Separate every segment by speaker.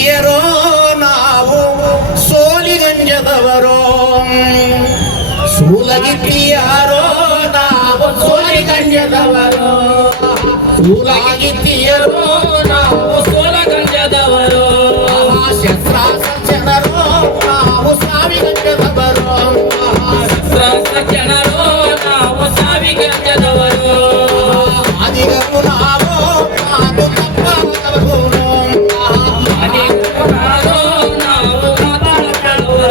Speaker 1: ಯರೋ ನಾವು ಸೋಲಿಗಂಜದವರೋ ಸೂಲಗಿತ್ತಿಯಾರೋ ನಾವು ಸೋಲಿಗಂಜದವರೋ ಸೂಲಾಗಿತ್ತಿಯರೋ ನಾವು
Speaker 2: ಸೋಲಗಂಜದವರೋ
Speaker 1: ಶಸ್ತ್ರಾಸನರೋ ನಾವು ಸಾವಿಗಂಜದವರೋ
Speaker 2: ಶಸ್ತ್ರಾಸನರೋ ನಾವು ಸಾವಿಗಂಜದವರೋ
Speaker 1: ಅಧಿಗಮುನಾ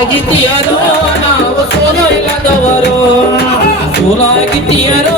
Speaker 2: ಆಗಿದ್ದೀಯರೋ ನಾವು ಸೋಲೋ ಇಲ್ಲದವರು.
Speaker 1: ಸೋಲೋ ಆಗಿದ್ದೀಯರೋ